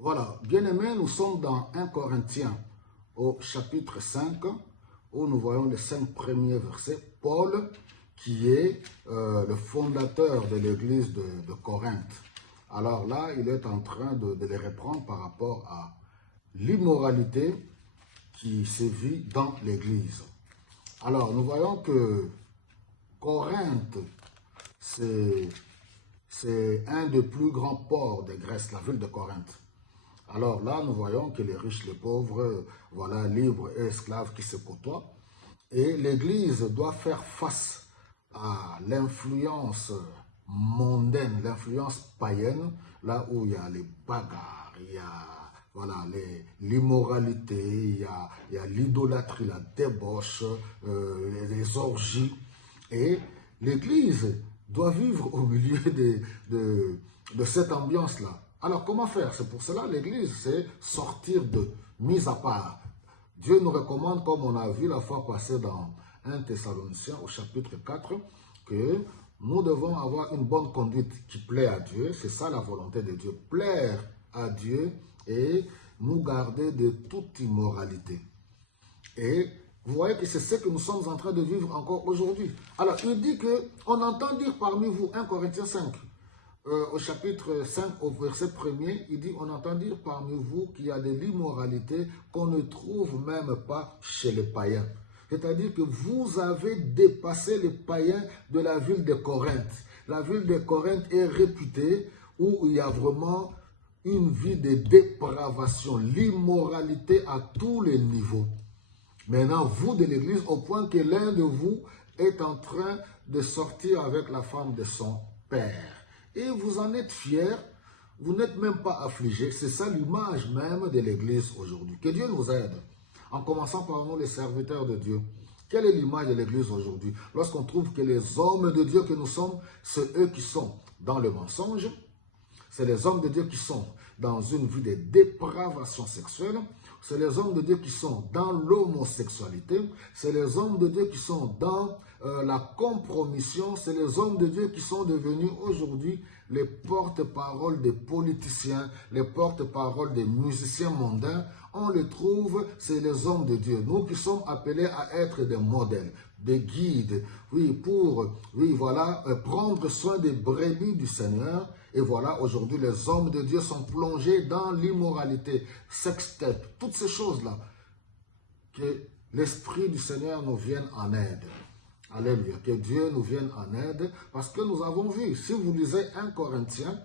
Voilà, bien-aimés, nous sommes dans 1 Corinthiens au chapitre 5, où nous voyons les 5 premiers versets. Paul, qui est le fondateur de l'église de Corinthe. Alors là, il est en train de les reprendre par rapport à l'immoralité qui sévit dans l'église. Alors, nous voyons que Corinthe, c'est un des plus grands ports de Grèce, la ville de Corinthe. Alors là, nous voyons que les riches, les pauvres, voilà, libres et esclaves qui se côtoient. Et l'Église doit faire face à l'influence mondaine, l'influence païenne, là où il y a les bagarres, il y a voilà, l'immoralité, il y a l'idolâtrie, la débauche, les orgies. Et l'Église doit vivre au milieu de cette ambiance-là. Alors, comment faire? C'est pour cela l'Église, c'est sortir de, mise à part. Dieu nous recommande, comme on a vu la fois passée dans 1 Thessaloniciens au chapitre 4, que nous devons avoir une bonne conduite qui plaît à Dieu. C'est ça la volonté de Dieu, plaire à Dieu et nous garder de toute immoralité. Et vous voyez que c'est ce que nous sommes en train de vivre encore aujourd'hui. Alors, il dit qu'on entend dire parmi vous, 1 Corinthiens 5, au chapitre 5, au verset 1er, il dit, on entend dire parmi vous qu'il y a de l'immoralité qu'on ne trouve même pas chez les païens. C'est-à-dire que vous avez dépassé les païens de la ville de Corinthe. La ville de Corinthe est réputée où il y a vraiment une vie de dépravation, l'immoralité à tous les niveaux. Maintenant, vous de l'église, au point que l'un de vous est en train de sortir avec la femme de son père. Et vous en êtes fiers, vous n'êtes même pas affligés. C'est ça l'image même de l'église aujourd'hui. Que Dieu nous aide. En commençant par nous, les serviteurs de Dieu. Quelle est l'image de l'église aujourd'hui? Lorsqu'on trouve que les hommes de Dieu que nous sommes, c'est eux qui sont dans le mensonge. C'est les hommes de Dieu qui sont dans une vie de dépravation sexuelle. C'est les hommes de Dieu qui sont dans l'homosexualité. C'est les hommes de Dieu qui sont dans la compromission. C'est les hommes de Dieu qui sont devenus aujourd'hui les porte-paroles des politiciens, les porte-paroles des musiciens mondains. On les trouve, c'est les hommes de Dieu. Nous qui sommes appelés à être des modèles, des guides, oui, pour, oui, voilà, prendre soin des brebis du Seigneur. Et voilà, aujourd'hui, les hommes de Dieu sont plongés dans l'immoralité, sextape, toutes ces choses-là. Que l'Esprit du Seigneur nous vienne en aide. Alléluia. Que Dieu nous vienne en aide, parce que nous avons vu, si vous lisez 1 Corinthiens,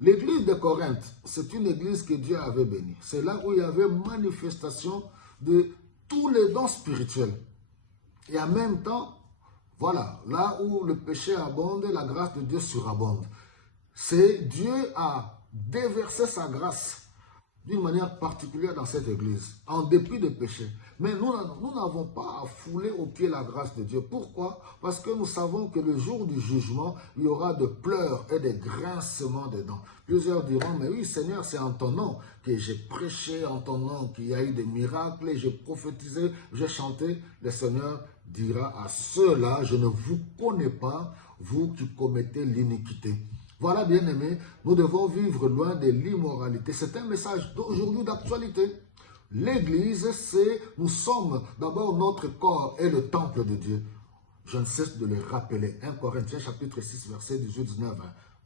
l'église de Corinthe, c'est une église que Dieu avait bénie. C'est là où il y avait manifestation de tous les dons spirituels. Et en même temps, voilà, là où le péché abonde, la grâce de Dieu surabonde. C'est Dieu a déversé sa grâce d'une manière particulière dans cette église, en dépit des péchés. Mais nous n'avons pas à fouler aux pieds la grâce de Dieu. Pourquoi? Parce que nous savons que le jour du jugement, il y aura de pleurs et des grincements de dents. Plusieurs diront, mais oui Seigneur, c'est en ton nom que j'ai prêché, en ton nom qu'il y a eu des miracles, j'ai prophétisé, j'ai chanté. Le Seigneur dira à ceux-là, je ne vous connais pas, vous qui commettez l'iniquité. Voilà, bien-aimés, nous devons vivre loin de l'immoralité. C'est un message d'aujourd'hui d'actualité. L'Église, c'est, nous sommes, d'abord notre corps est le temple de Dieu. Je ne cesse de le rappeler. 1 Corinthiens chapitre 6, verset 18-19.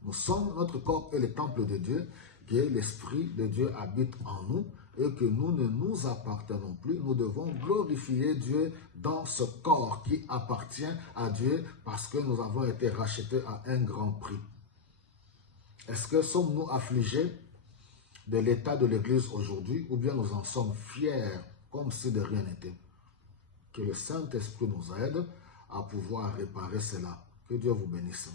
Nous sommes, notre corps est le temple de Dieu, que l'Esprit de Dieu habite en nous et que nous ne nous appartenons plus. Nous devons glorifier Dieu dans ce corps qui appartient à Dieu parce que nous avons été rachetés à un grand prix. Est-ce que sommes-nous affligés de l'état de l'Église aujourd'hui ou bien nous en sommes fiers comme si de rien n'était? Que le Saint-Esprit nous aide à pouvoir réparer cela. Que Dieu vous bénisse.